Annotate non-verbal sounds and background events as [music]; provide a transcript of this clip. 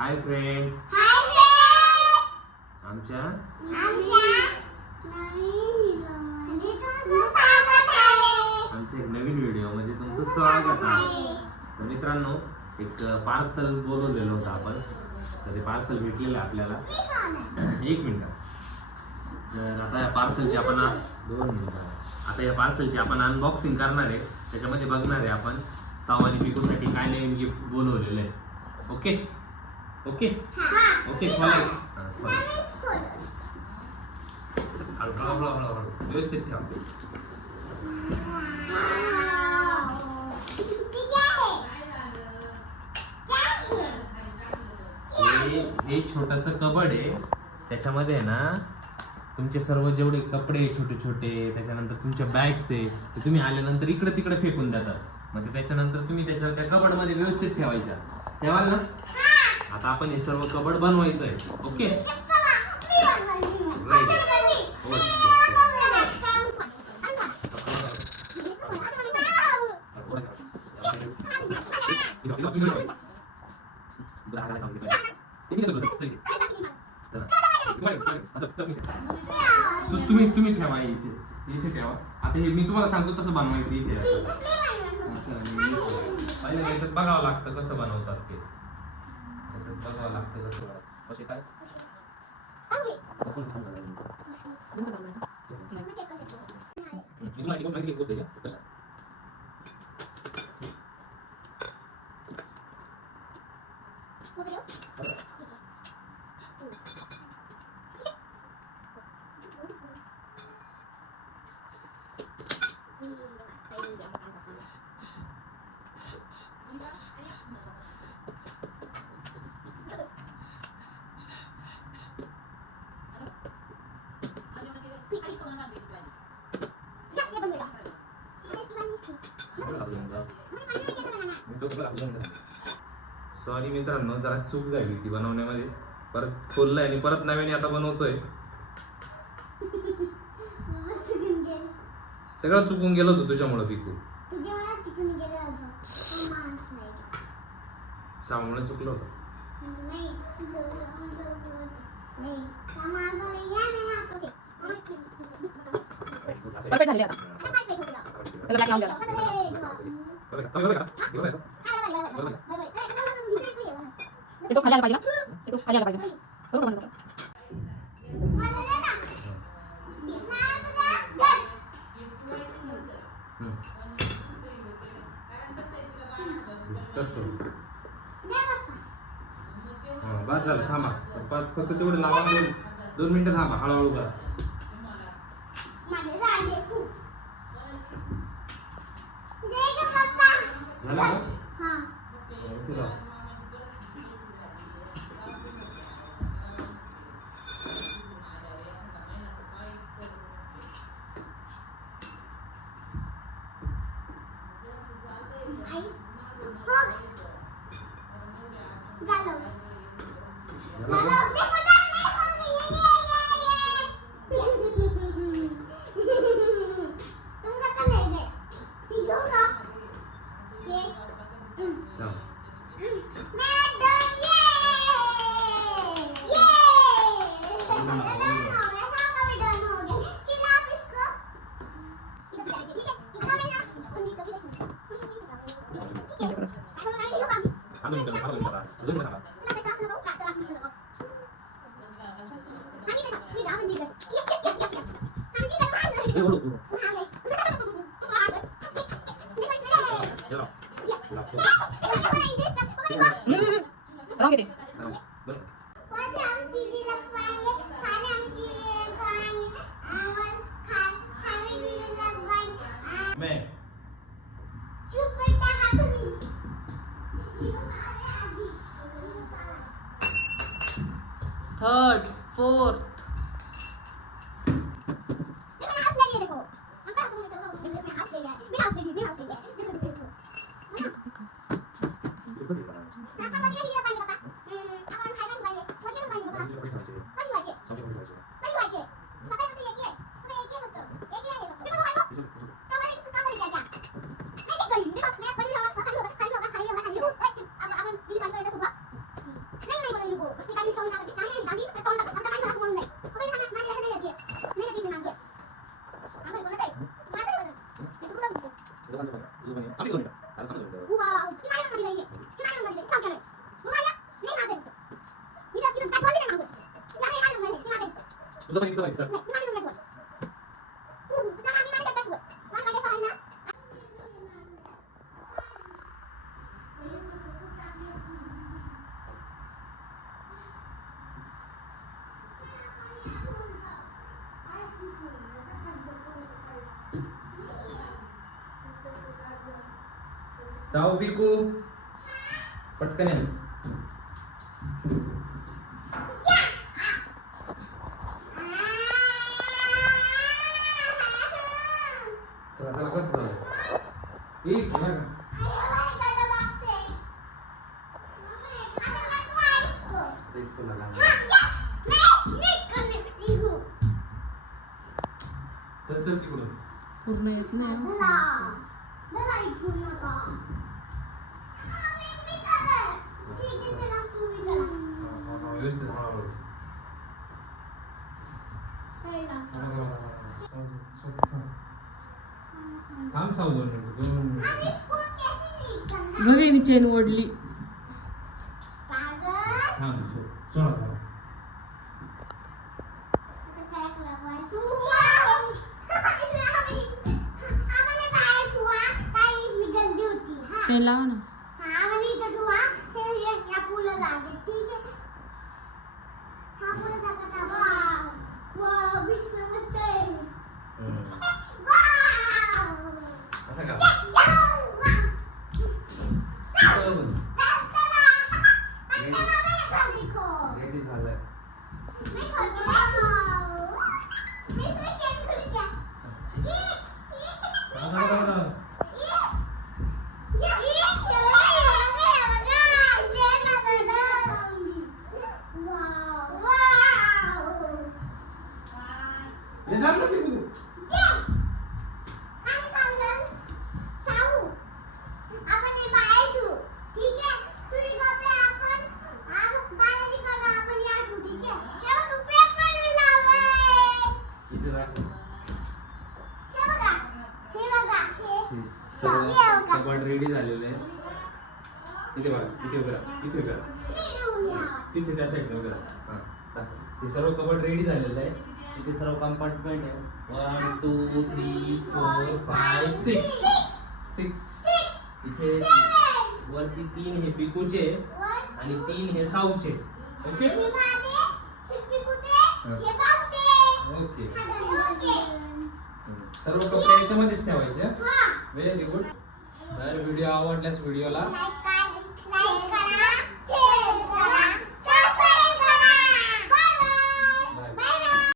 Hi friends hi friends आमच्या आमच्या एक नवीन व्हिडिओमध्ये तुमचं स्वागत आहे. तर मित्रांनो एक पार्सल बोलवलेलं होतं आपण. तर ते पार्सल भेटलेलं आहे आपल्याला? [clears throat] एक मिनिट. तर आता या पार्सलची आपण दोन मिनिटं. आता या पार्सलची आपण अनबॉक्सिंग करणार आहे. त्याच्यामध्ये बघणार आहे आपण साव आणि पिकूसाठी काय नवीन गिफ्ट बोलवलेलं आहे. ओके? ओके. ओके व्यवस्थित ठेवा. है? छोटस कबड आहे. त्याच्यामध्ये ना तुमचे सर्व जेवढे कपडे छोटे छोटे त्याच्यानंतर तुमच्या बॅग्स आहे ते तुम्ही आल्यानंतर इकडे तिकडे फेकून देतात मग त्याच्यानंतर तुम्ही त्याच्या त्या कबडमध्ये व्यवस्थित ठेवायच्या. ठेवाल ना? आता आपण हे सर्व कबड बनवायचं आहे ओके तुम्ही तुम्ही ठेवा इथे. इथे ठेवा. आता हे मी तुम्हाला सांगतो तसं बनवायचं इथे. बघावं लागतं कसं बनवतात ते. याच्यात बघावं लागतं कसं बनवतात कसे काय मी तुम्हाला एक गोष्ट सांगितली, एक गोष्ट आहे का? कशा? सॉरी मित्रांनो जरा चूक झाली ती बनवण्यामध्ये. परत खोललंय आणि परत नव्याने आता बनवतोय. सगळं चुकून गेलो होतो तुझ्यामुळे पिकू सामुळे चुकलो होतं. परफेक्ट झाले आता. त्याला ब्लॅक लावून द्या खाली आला पाहिजे ना? खाली आला पाहिजे. बरोबर बंद बस झालं थांबा. पाच फक्त तेवढं लावा दोन मिनिटं थांबा. हळूहळू करा. झालं थांब दोन मिनिटं, थांब दोन मिनिटं. दोन मिनिटं थांबा. ए, third, fourth, काय सांगितलं ना साऊ पिकू पटकन पूर्ण येत नाही हा, हा, हा, व्यवस्थित हा, हा. थांब दोन मिनिटं. मिनिटं बघ यांनी चेन ओढली. थांब सोडा. थांब. चेन लावा ना हम्म. असं का चला बघू. रेडी झालंय थांब, थांब, थांब, थांब. हे थांब ना पिकू. इथे राख. हे सर्व कपाट रेडी झालेलं आहे इथे बघा इथे उभं राहा इथे उभं राहा तिथे त्या साईडला उभं राहा. हा, दाखव. हे सर्व कबड रेडी झालेलं आहे. इथे सर्व कंपार्टमेंट आहे. One two three four five six six इथे वरती तीन हे पिकूचे आणि तीन हे साऊचे. ओके ओके सर्व कपडे याच्यामध्येच ठेवायचे. व्हेरी गुड तर व्हिडिओ आवडल्यास व्हिडिओला लाईक